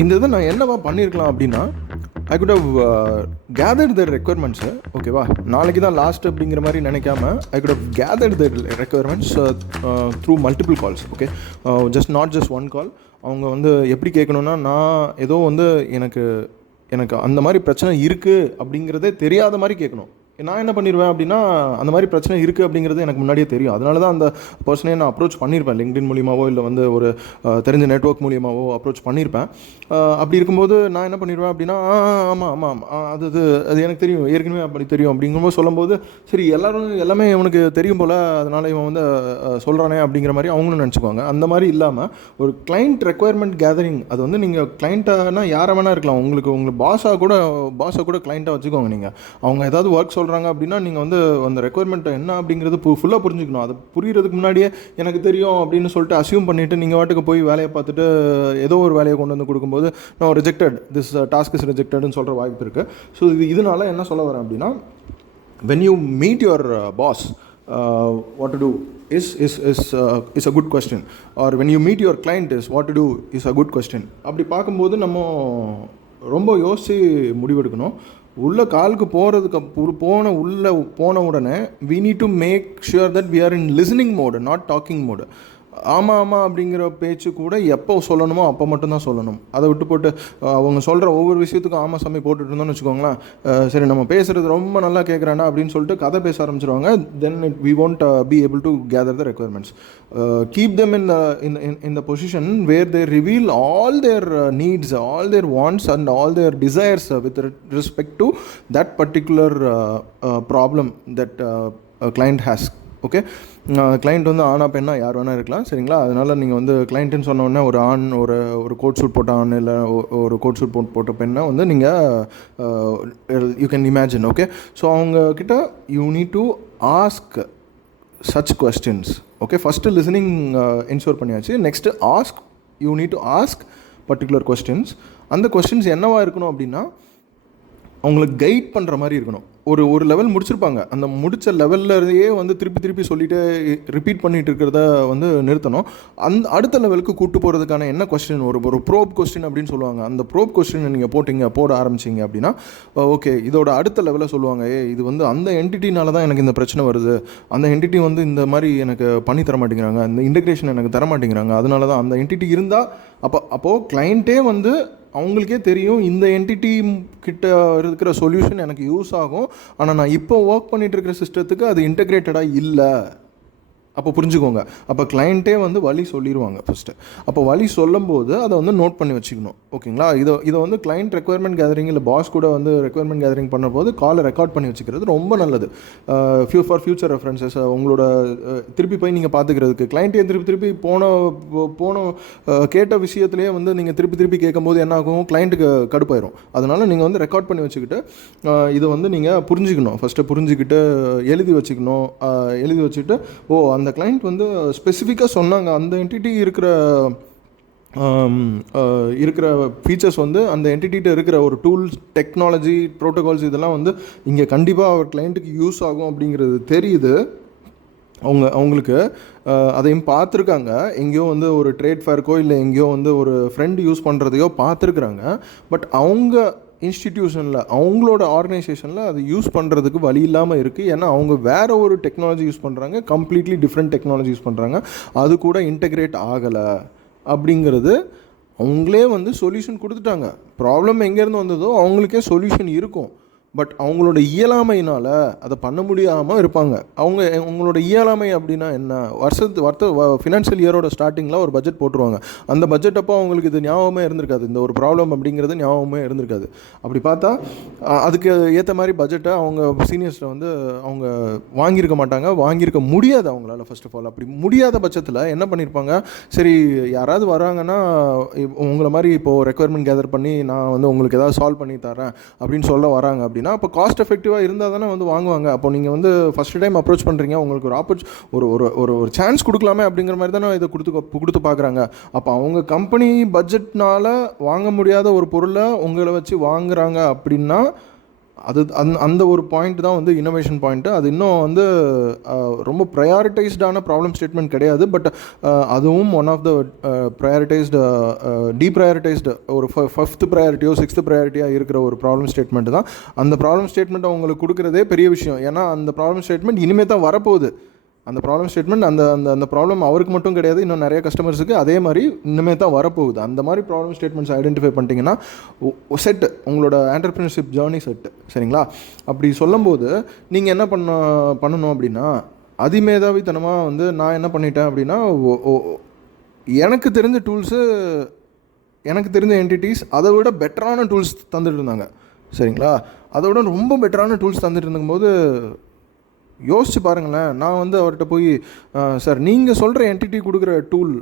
இந்த இதை நான் என்னவா பண்ணியிருக்கலாம் அப்படின்னா I could have gathered the requirements ஓகேவா நாளைக்கு தான் லாஸ்ட் அப்படிங்கிற மாதிரி நினைக்காம I could have gathered their requirements through multiple calls okay just not just one call அவங்க வந்து எப்படி கேட்கணுன்னா நான் ஏதோ வந்து எனக்கு எனக்கு அந்த மாதிரி பிரச்சனை இருக்குது அப்படிங்கிறதே தெரியாத மாதிரி கேட்கணும். நான் என்ன பண்ணிடுவேன் அப்படின்னா அந்த மாதிரி பிரச்சனை இருக்குது அப்படிங்கிறது எனக்கு முன்னாடியே தெரியும். அதனால தான் அந்த பர்சனே நான் அப்ரோச் பண்ணியிருப்பேன் லிங்க்டின் மூலியமாவோ இல்லை வந்து ஒரு தெரிஞ்ச நெட்வொர்க் மூலியமாவோ அப்ரோச் பண்ணியிருப்பேன் அப்படி இருக்கும்போது நான் என்ன பண்ணிடுவேன் அப்படின்னா ஆமாம் ஆமாம் ஆ, அது அது அது எனக்கு தெரியும். ஏற்கனவே அப்படி தெரியும் அப்படிங்கும்போது சொல்லும்போது சரி எல்லோரும் எல்லாமே இவனுக்கு தெரியும் போல் அதனால் இவன் வந்து சொல்கிறானே அப்படிங்கிற மாதிரி அவங்களும் நினச்சிக்குவாங்க. அந்த மாதிரி இல்லாமல் ஒரு கிளைண்ட் ரெக்குயர்மெண்ட் கேதரிங் அது வந்து நீங்கள் கிளைண்ட்டானா யாரை வேணால் இருக்கலாம். உங்களுக்கு உங்களுக்கு பாஸாக கூட பாஸை கூட கிளைண்ட்டாக வச்சுக்கோங்க நீங்கள் அவங்க ஏதாவது ஒர்க் சொல்கிற சொல்கிறாங்க அப்படின்னா நீங்கள் வந்து அந்த ரெக்குயர்மெண்ட் என்ன அப்படிங்கிறது ஃபுல்லாக புரிஞ்சுக்கணும். அது புரியறதுக்கு முன்னாடியே எனக்கு தெரியும் அப்படின்னு சொல்லிட்டு அசியூம் பண்ணிவிட்டு நீங்கள் வாட்டுக்கு போய் வேலையை பார்த்துட்டு ஏதோ ஒரு வேலையை கொண்டு வந்து கொடுக்கும்போது நான் ரிஜெக்டட் திஸ் டாஸ்க் இஸ் ரிஜெக்டட்னு சொல்கிற வாய்ப்பு இருக்குது ஸோ இது இதனால என்ன சொல்ல வரேன் அப்படின்னா when you meet your boss what to do is is is is a good question or when you meet your client is what to do is a good question அப்படி பார்க்கும்போது நம்ம ரொம்ப யோசித்து முடிவெடுக்கணும். உள்ளே காலுக்கு போகிறதுக்கு போன உள்ளே போன உடனே we need to make sure that we are in listening mode not talking mode ஆமாம் ஆமாம் அப்படிங்கிற பேச்சு கூட எப்போ சொல்லணுமோ அப்போ மட்டும்தான் சொல்லணும். அதை விட்டு போட்டு அவங்க சொல்கிற ஒவ்வொரு விஷயத்துக்கும் ஆமாம் சாமி போட்டுட்டு இருந்தோம்னு வச்சுக்கோங்களேன் சரி நம்ம பேசுகிறது ரொம்ப நல்லா கேட்குறாண்டா அப்படின்னு சொல்லிட்டு கதை பேச ஆரம்பிச்சிருவாங்க. Then it we won't uh, be able to gather the requirements. uh, in இந்த position where they're reveal all their needs all their wants and all their desires with respect to that particular problem that client has okay client வந்து ஆனா பெண்ணா யார் வேணால் இருக்கலாம். சரிங்களா? அதனால் நீங்கள் வந்து கிளைண்ட்டுன்னு சொன்ன உடனே ஒரு ஆண் ஒரு ஒரு கோட் சூட் போட்ட ஆண் இல்லை ஒரு கோட் சூட் போட்டு போட்ட பெண்ணை வந்து நீங்கள் you can imagine okay so அவங்கக்கிட்ட you need to ask such questions okay first listening ensure பண்ணியாச்சு. Next ask you need to ask particular questions அந்த கொஸ்டின்ஸ் என்னவா இருக்கணும் அப்படின்னா அவங்களுக்கு கைட் பண்ணுற மாதிரி இருக்கணும். ஒரு ஒரு லெவல் முடிச்சிருப்பாங்க. அந்த முடித்த லெவல்லையே வந்து திருப்பி திருப்பி சொல்லிட்டு ரிப்பீட் பண்ணிகிட்டு இருக்கிறத வந்து நிறுத்தணும். அந்த அடுத்த லெவலுக்கு கூட்டு போகிறதுக்கான என்ன கொஸ்டின் ஒரு ஒரு ப்ரோப் கொஸ்டின் அப்படின்னு சொல்லுவாங்க. அந்த ப்ரோப் கொஸ்டின் நீங்கள் போட்டிங்க போட ஆரம்பிச்சிங்க அப்படின்னா ஓகே இதோட அடுத்த லெவலில் சொல்லுவாங்க ஏ இது வந்து அந்த என்டிட்டினால தான் எனக்கு இந்த பிரச்சனை வருது. அந்த என்டிட்டி வந்து இந்த மாதிரி எனக்கு பண்ணி தர மாட்டேங்கிறாங்க. அந்த இன்டெகிரேஷன் எனக்கு தர மாட்டேங்கிறாங்க. அதனால தான் அந்த என்டிட்டி இருந்தால் அப்போ அப்போது கிளைண்ட்டே வந்து அவங்களுக்கே தெரியும் இந்த என்டிட்டி கிட்ட இருக்கிற சொல்யூஷன் எனக்கு யூஸ் ஆகும். ஆனால் நான் இப்போ ஒர்க் பண்ணிட்டு இருக்கிற சிஸ்டத்துக்கு அது இன்டகிரேட்டடாக இல்லை. அப்போ புரிஞ்சுக்கோங்க. அப்போ கிளைண்ட்டே வந்து வழி சொல்லிடுவாங்க ஃபஸ்ட்டு அப்போ வழி சொல்லும்போது அதை வந்து நோட் பண்ணி வச்சுக்கணும். ஓகேங்களா? இதை இதை வந்து கிளைண்ட் ரெக்குயர்மெண்ட் கேதரிங் இல்லை பாஸ் கூட வந்து ரெக்குயர்மெண்ட் கேதரிங் பண்ணும்போது காலை ரெக்கார்ட் பண்ணி வச்சுக்கிறது ரொம்ப நல்லது. ஃபியூ ஃபார் ஃபியூச்சர் ரெஃபரன்சஸ் உங்களோட திருப்பி போய் நீங்கள் பார்த்துக்கிறதுக்கு கிளைண்ட்டே திருப்பி திருப்பி போன போன கேட்ட விஷயத்துலேயே வந்து நீங்கள் திருப்பி திருப்பி கேட்கும்போது என்ன ஆகும்? கிளைண்ட்டுக்கு கடுப்பாயிரும். அதனால் நீங்கள் வந்து ரெக்கார்ட் பண்ணி வச்சுக்கிட்டு இதை வந்து நீங்கள் புரிஞ்சுக்கணும். ஃபஸ்ட்டு புரிஞ்சுக்கிட்டு எழுதி வச்சுக்கணும். எழுதி வச்சுட்டு ஓ அந்த அந்த கிளைண்ட் வந்து ஸ்பெசிஃபிக்காக சொன்னாங்க. அந்த என்டிட்டி இருக்கிற இருக்கிற ஃபீச்சர்ஸ் வந்து அந்த என்டிட்டிகிட்ட இருக்கிற ஒரு டூல்ஸ் டெக்னாலஜி ப்ரோட்டோகால்ஸ் இதெல்லாம் வந்து இங்கே கண்டிப்பாக அவர் கிளைண்ட்டுக்கு யூஸ் ஆகும் அப்படிங்கிறது தெரியுது. அவங்க அவங்களுக்கு அதையும் பார்த்துருக்காங்க. எங்கேயோ வந்து ஒரு ட்ரேட் ஃபேருக்கோ இல்லை எங்கேயோ வந்து ஒரு ஃப்ரெண்டு யூஸ் பண்ணுறதையோ பார்த்துருக்குறாங்க. பட் அவங்க இன்ஸ்டிடியூஷனில் அவங்களோட ஆர்கனைசேஷனில் அது யூஸ் பண்ணுறதுக்கு வழி இல்லாமல் இருக்குது ஏன்னா அவங்க வேறு ஒரு டெக்னாலஜி யூஸ் பண்ணுறாங்க கம்ப்ளீட்லி டிஃப்ரெண்ட் டெக்னாலஜி யூஸ் பண்ணுறாங்க அது கூட இன்டகிரேட் ஆகலை அப்படிங்கிறது அவங்களே வந்து சொல்யூஷன் கொடுத்துட்டாங்க. ப்ராப்ளம் எங்கேருந்து வந்ததோ அவங்களுக்கே சொல்யூஷன் இருக்கும். பட் அவங்களோட இயலாமையினால் அதை பண்ண முடியாமல் இருப்பாங்க. அவங்க அவங்களோட இயலாமை அப்படின்னா என்ன? வருஷத்து வருத்த ஃபினான்ஷியல் இயரோட ஸ்டார்டிங்கில் ஒரு பட்ஜெட் போட்டுருவாங்க. அந்த பட்ஜெட் அப்போ அவங்களுக்கு இது ஞாபகமே இருந்திருக்காது. இந்த ஒரு ப்ராப்ளம் அப்படிங்கிறது ஞாபகமே இருந்திருக்காது. அப்படி பார்த்தா அதுக்கு ஏற்ற மாதிரி பட்ஜெட்டை அவங்க சீனியர்ஸில் வந்து அவங்க வாங்கியிருக்க மாட்டாங்க. வாங்கியிருக்க முடியாது அவங்களால ஃபர்ஸ்ட் ஆஃப் ஆல் அப்படி முடியாத பட்சத்தில் என்ன பண்ணியிருப்பாங்க சரி யாராவது வராங்கன்னா உங்களை மாதிரி இப்போது ரெக்குயர்மெண்ட் கேதர் பண்ணி நான் வந்து உங்களுக்கு ஏதாவது சால்வ் பண்ணி தரேன் அப்படின்னு சொல்ல வராங்க அப்படின்னு அப்போ காஸ்ட் எஃபெக்டிவாக இருந்தால் தானே வந்து வாங்குவாங்க. அப்போ நீங்கள் வந்து ஃபஸ்ட் டைம் அப்ரோச் பண்ணுறீங்க உங்களுக்கு ஒரு ஆப்பர்ச்சு ஒரு ஒரு ஒரு ஒரு சான்ஸ் கொடுக்கலாமே அப்படிங்கிற மாதிரி தானே இதை கொடுத்து கொடுத்து பார்க்குறாங்க. அப்போ அவங்க கம்பெனி பட்ஜெட்னால் வாங்க முடியாத ஒரு பொருளை உங்களை வச்சு வாங்குறாங்க அப்படின்னா அது அந்த அந்த ஒரு பாயிண்ட் தான் வந்து இன்னோவேஷன் பாயிண்ட்டு அது இன்னும் வந்து ரொம்ப ப்ரையாரிட்டைஸ்டான ப்ராப்ளம் ஸ்டேட்மெண்ட் கிடையாது. பட் அதுவும் one of the prioritised deprioritised ஒரு ஃபிஃப்த் ப்ரையாரிட்டியோ சிக்ஸ்த் ப்ரையாரிட்டியாக இருக்கிற ஒரு ப்ராப்ளம் ஸ்டேட்மெண்ட் தான். அந்த ப்ராப்ளம் ஸ்டேட்மெண்ட் அவங்களுக்கு கொடுக்குறதே பெரிய விஷயம். ஏன்னா அந்த ப்ராப்ளம் ஸ்டேட்மெண்ட் இனிமேல் தான் வரப்போகுது. அந்த ப்ராப்ளம் ஸ்டேட்மெண்ட் அந்த அந்த அந்த ப்ராப்ளம் அவருக்கு மட்டும் கிடையாது இன்னும் நிறைய கஸ்டமர்ஸுக்கு அதே மாதிரி இன்னுமே தான் வரப்போகுது. அந்த மாதிரி ப்ராப்ளம் ஸ்டேட்மெண்ட்ஸ் ஐடென்டிஃபை பண்ணிட்டீங்கன்னா செட்டு உங்களோட ஆண்டர்பிரினர்ஷிப் ஜேர்னி செட்டு சரிங்களா? அப்படி சொல்லும்போது நீங்கள் என்ன பண்ண பண்ணணும் அப்படின்னா அதிமேதாவித்தனமாக வந்து நான் என்ன பண்ணிட்டேன் அப்படின்னா எனக்கு தெரிஞ்ச டூல்ஸு எனக்கு தெரிஞ்ச என்டிட்டிஸ் அதை விட பெட்டரான டூல்ஸ் தந்துட்டு இருந்தாங்க. சரிங்களா? அதை விட ரொம்ப பெட்டரான டூல்ஸ் தந்துட்டு இருந்தபோது யோசிச்சு பாருங்களேன். நான் வந்து அவர்கிட்ட போய் சார் நீங்கள் சொல்கிற என்டிட்டி கொடுக்குற டூல்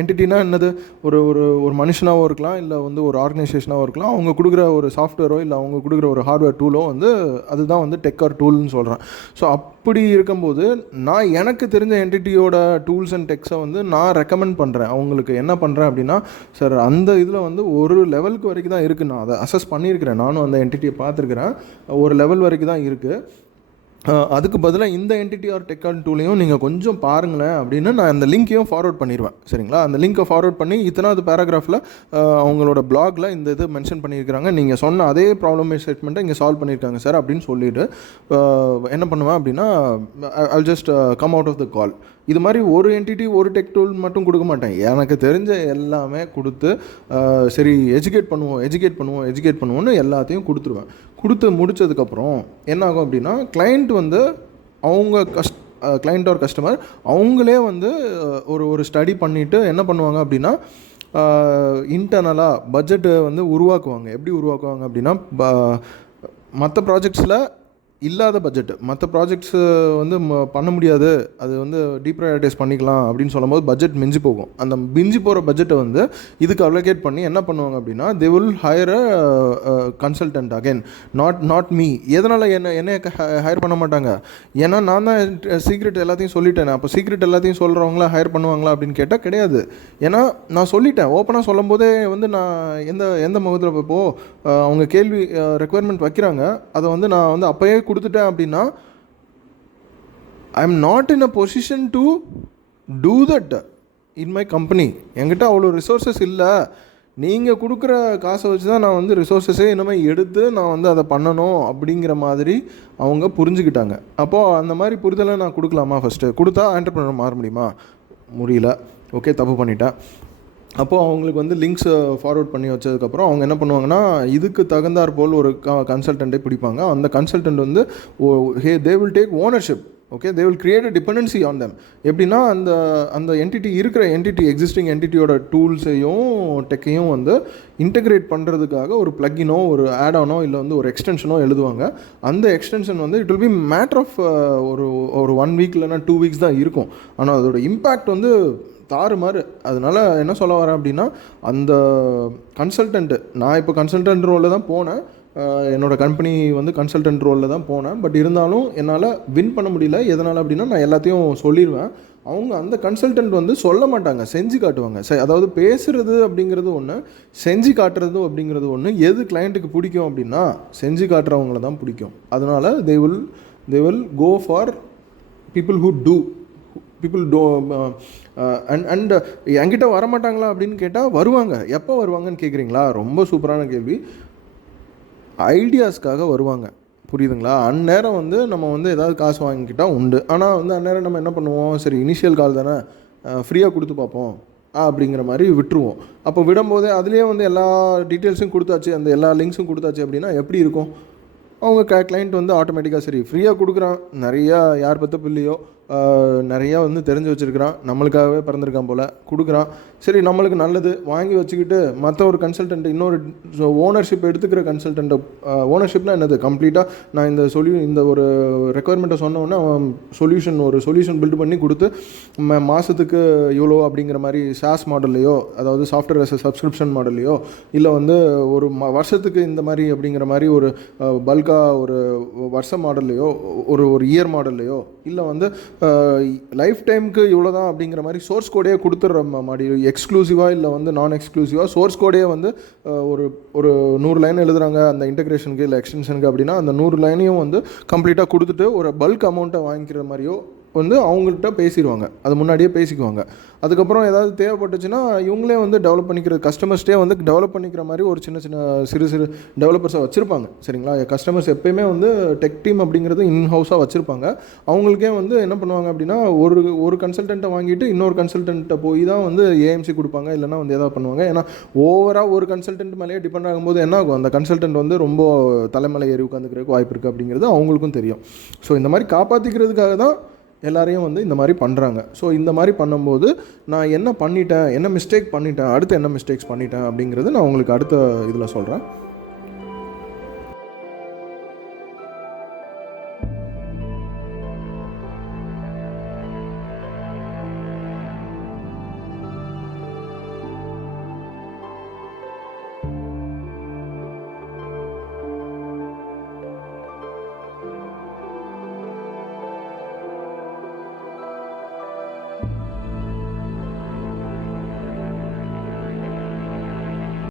என்டிட்டினா என்னது? ஒரு ஒரு ஒரு மனுஷனாகவும் இருக்கலாம் இல்லை வந்து ஒரு ஆர்கனைசேஷனாகவும் இருக்கலாம். அவங்க கொடுக்குற ஒரு சாஃப்ட்வேரோ இல்லை அவங்க கொடுக்குற ஒரு ஹார்ட்வேர் டூலோ வந்து அதுதான் வந்து டெக்கர் டூல்னு சொல்கிறேன் ஸோ அப்படி இருக்கும்போது நான் எனக்கு தெரிஞ்ச என்டிட்டியோட டூல்ஸ் அண்ட் டெக்ஸை வந்து நான் ரெக்கமெண்ட் பண்ணுறேன் அவங்களுக்கு என்ன பண்ணுறேன் அப்படின்னா சார் அந்த இதில் வந்து ஒரு லெவலுக்கு வரைக்கும் தான் இருக்குது நான் அதை அசஸ் பண்ணியிருக்கிறேன். நானும் அந்த என்டிட்டியை பார்த்துருக்குறேன். ஒரு லெவல் வரைக்கும் தான் இருக்குது அதுக்கு பதிலாக இந்த என்டிட்டி ஆர் டெக்கான் டூலையும் நீங்கள் கொஞ்சம் பாருங்களேன் அப்படின்னு நான் அந்த லிங்க்கையும் ஃபார்வர்ட் பண்ணிடுவேன் சரிங்களா? அந்த லிங்க்கை ஃபார்வர்ட் பண்ணி இத்தனாவது பேராகிராஃபில் அவங்களோட பிளாகில் இந்த இது மென்ஷன் பண்ணியிருக்கிறாங்க. நீங்கள் சொன்ன அதே ப்ராப்ளம் ஸ்டேட்மெண்ட்டை இங்கே சால்வ் பண்ணியிருக்காங்க சார் அப்படின்னு சொல்லிவிட்டு என்ன பண்ணுவேன் அப்படின்னா I just come out of the call இது மாதிரி ஒரு என்டிட்டி ஒரு டெக் டூல் மட்டும் கொடுக்க மாட்டேன். எனக்கு தெரிஞ்ச எல்லாமே கொடுத்து சரி எஜுகேட் பண்ணுவோம் எஜுகேட் பண்ணுவோம் எஜுகேட் பண்ணுவோம்னு எல்லாத்தையும் கொடுத்துருவேன். கொடுத்து முடிச்சதுக்கப்புறம் என்ன ஆகும் அப்படின்னா கிளைண்ட் வந்து அவங்க கஷ்ட கிளைண்ட் ஆர் கஸ்டமர் அவங்களே வந்து ஒரு ஒரு ஸ்டடி பண்ணிவிட்டு என்ன பண்ணுவாங்க அப்படின்னா இன்டர்னலாக பட்ஜெட்டை வந்து உருவாக்குவாங்க. எப்படி உருவாக்குவாங்க அப்படின்னா மற்ற ப்ராஜெக்ட்ஸில் இல்லாத பட்ஜெட் மற்ற ப்ராஜெக்ட்ஸு வந்து ம- பண்ண முடியாது. அது வந்து டீப்ரையாரிட்டைஸ் பண்ணிக்கலாம் அப்படின்னு சொல்லும்போது பட்ஜெட் மிஞ்சி போகும். அந்த மிஞ்சி போகிற பட்ஜெட்டை வந்து இதுக்கு அலோகேட் பண்ணி என்ன பண்ணுவாங்க அப்படின்னா they will hire a consultant again not not me எதனால் என்ன என்னை ஹையர் பண்ண மாட்டாங்க? ஏன்னா நான் தான் சீக்ரெட் எல்லாத்தையும் சொல்லிட்டேன். அப்போ சீக்ரெட் எல்லாத்தையும் சொல்கிறவங்கள ஹையர் பண்ணுவாங்களா அப்படின்னு கேட்டால் கிடையாது. ஏன்னா நான் சொல்லிட்டேன். ஓப்பனாக சொல்லும் போதே வந்து நான் எந்த எந்த முகத்தில் இப்போ அவங்க கேள்வி ரெக்குவயர்மெண்ட் வைக்கிறாங்க. அதை வந்து நான் வந்து அப்போயே கொடுத்துட்டேன் அப்படின்னா I am not in a position to do that in my company என்கிட்ட அவ்வளோ ரிசோர்ஸஸ் இல்லை. நீங்கள் கொடுக்குற காசை வச்சு தான் நான் வந்து ரிசோர்ஸஸே இனிமேல் எடுத்து நான் வந்து அதை பண்ணணும் அப்படிங்கிற மாதிரி அவங்க புரிஞ்சுக்கிட்டாங்க. அப்போது அந்த மாதிரி புரிதலை நான் கொடுக்கலாமா ஃபஸ்ட்டு கொடுத்தா ஆண்டர்பிரினர் மாற முடியுமா? முடியல. ஓகே தப்பு பண்ணிட்டேன். அப்போது அவங்களுக்கு வந்து லிங்க்ஸ் ஃபார்வர்ட் பண்ணி வச்சதுக்கப்புறம் அவங்க என்ன பண்ணுவாங்கன்னா இதுக்கு தகுந்தாற் போல் ஒரு க கன்சல்டண்ட்டே பிடிப்பாங்க. அந்த கன்சல்டன்ட் வந்து ஓ hey they will take ownership okay they will create a dependency on them எப்படின்னா அந்த அந்த என்டிட்டி இருக்கிற என்டிட்டி எக்ஸிஸ்டிங் என்டிட்டியோட டூல்ஸையும் டெக்கையும் வந்து இன்டகிரேட் பண்ணுறதுக்காக ஒரு ப்ளக்கினோ ஒரு ஆடானோ இல்லை வந்து ஒரு எக்ஸ்டென்ஷனோ எழுதுவாங்க. அந்த எக்ஸ்டென்ஷன் வந்து it will be matter of ஒரு ஒரு ஒன் வீக் இல்லைன்னா டூ வீக்ஸ் தான் இருக்கும். ஆனால் அதோட இம்பேக்ட் வந்து தாறுமாறு. அதனால் என்ன சொல்ல வரேன் அப்படின்னா அந்த கன்சல்டண்ட்டு நான் இப்போ கன்சல்டன்ட் ரோலில் தான் போனேன். என்னோட கம்பெனி வந்து கன்சல்டன்ட் ரோலில் தான் போனேன். பட் இருந்தாலும் என்னால் வின் பண்ண முடியல. எதனால் அப்படின்னா நான் எல்லாத்தையும் சொல்லிடுவேன் அவங்க அந்த கன்சல்டன்ட் வந்து சொல்ல மாட்டாங்க. செஞ்சு காட்டுவாங்க. சரி அதாவது பேசுறது அப்படிங்கிறது ஒன்று செஞ்சு காட்டுறது அப்படிங்கிறது ஒன்று எது கிளைண்ட்டுக்கு பிடிக்கும் அப்படின்னா செஞ்சு காட்டுறவங்கள தான் பிடிக்கும். அதனால் they will they will go for people who do people do and and என்கிட்ட வரமாட்டாங்களா அப்படின்னு கேட்டால் வருவாங்க. எப்போ வருவாங்கன்னு கேட்குறீங்களா ரொம்ப சூப்பரான கேள்வி. ஐடியாஸ்க்காக வருவாங்க. புரியுதுங்களா? அந்நேரம் வந்து நம்ம வந்து ஏதாவது காசு வாங்கிக்கிட்டால் உண்டு. ஆனால் வந்து அந்நேரம் நம்ம என்ன பண்ணுவோம்? சரி இனிஷியல் கால் தானே. ஃப்ரீயாக கொடுத்து பார்ப்போம். அப்படிங்கிற மாதிரி விட்டுருவோம். அப்போ விடும்போதே அதுலேயே வந்து எல்லா டீட்டெயில்ஸும் கொடுத்தாச்சு. அந்த எல்லா லிங்க்ஸும் கொடுத்தாச்சு அப்படின்னா எப்படி இருக்கும்? அவங்க க கிளைண்ட் வந்து ஆட்டோமேட்டிக்காக சரி ஃப்ரீயாக கொடுக்குறான். நிறையா யார் பற்ற பிள்ளையோ நிறையா வந்து தெரிஞ்சு வச்சுருக்கிறான். நம்மளுக்காகவே பிறந்திருக்கான் போல். கொடுக்குறான். சரி நம்மளுக்கு நல்லது. வாங்கி வச்சுக்கிட்டு மற்ற ஒரு கன்சல்டன்ட் இன்னொரு ஓனர்ஷிப் எடுத்துக்கிற கன்சல்டண்ட்டை ஓனர்ஷிப்னா என்னது? கம்ப்ளீட்டாக நான் இந்த சொல்யூ இந்த ஒரு ரெக்குவயர்மெண்ட்டை சொன்னோன்னே அவன் சொல்யூஷன் ஒரு சொல்யூஷன் பில்ட் பண்ணி கொடுத்து மாதத்துக்கு இவ்வளோ அப்படிங்கிற மாதிரி சாஸ் மாடல்லையோ அதாவது சாஃப்ட்வேர் அஸ் சப்ஸ்கிரிப்ஷன் மாடல்லையோ இல்லை வந்து ஒரு ம வருஷத்துக்கு இந்த மாதிரி அப்படிங்கிற மாதிரி ஒரு பல்காக ஒரு வருஷ மாடல்லையோ ஒரு ஒரு இயர் மாடல்லையோ இல்லை வந்து லைஃப் டைமுக்கு இவ்வளோ தான் அப்படிங்கிற மாதிரி சோர்ஸ் கோடே கொடுத்துட்ற மாதிரி எக்ஸ்க்ளூசிவாக இல்லை வந்து நான் எக்ஸ்க்ளூசிவாக சோர்ஸ் கோடே வந்து ஒரு ஒரு நூறு லைன் எழுதுகிறாங்க அந்த இன்டகிரேஷனுக்கு இல்லை எக்ஸ்டென்ஷனுக்கு அப்படின்னா அந்த நூறு லைனையும் வந்து கம்ப்ளீட்டாக கொடுத்துட்டு ஒரு பல்க் அமௌண்ட்டை வாங்கிக்கிற மாதிரியோ வந்து அவங்கள்ட்ட பேசிடுவாங்க. அது முன்னாடியே பேசிக்குவாங்க. அதுக்கப்புறம் ஏதாவது தேவைப்பட்டுச்சுன்னா இவங்களே வந்து டெவலப் பண்ணிக்கிற கஸ்டமர்ஸ்டே வந்து டெவலப் பண்ணிக்கிற மாதிரி ஒரு சின்ன சின்ன சிறு சிறு டெவலப்பர்ஸாக வச்சுருப்பாங்க. சரிங்களா? கஸ்டமர்ஸ் எப்பயுமே வந்து டெக் டீம் அப்படிங்கிறது இன்ஹவுஸாக வச்சுருப்பாங்க. அவங்களுக்கே வந்து என்ன பண்ணுவாங்க அப்படின்னா ஒரு ஒரு கன்சல்டண்ட்டை வாங்கிட்டு இன்னொரு கன்சல்டண்ட்டை போய் தான் வந்து ஏஎம்சி கொடுப்பாங்க. இல்லைனா வந்து எதாவது பண்ணுவாங்க. ஏன்னா ஓவராக ஒரு கன்சல்டன்ட் மேலேயே டிபெண்ட் ஆகும்போது என்ன ஆகும்? அந்த கன்சல்டன்ட் வந்து ரொம்ப தலைமலை ஏறி உட்காந்துக்கிறதுக்கு வாய்ப்பு இருக்குது அப்படிங்கிறது அவங்களுக்கும் தெரியும். ஸோ இந்த மாதிரி காப்பாற்றிக்கிறதுக்காக தான் எல்லாரையும் வந்து இந்த மாதிரி பண்ணுறாங்க ஸோ இந்த மாதிரி பண்ணும்போது நான் என்ன பண்ணிட்டேன் என்ன மிஸ்டேக் பண்ணிட்டேன் அடுத்து என்ன மிஸ்டேக்ஸ் பண்ணிட்டேன் அப்படிங்கிறது நான் உங்களுக்கு அடுத்த இதில் சொல்கிறேன்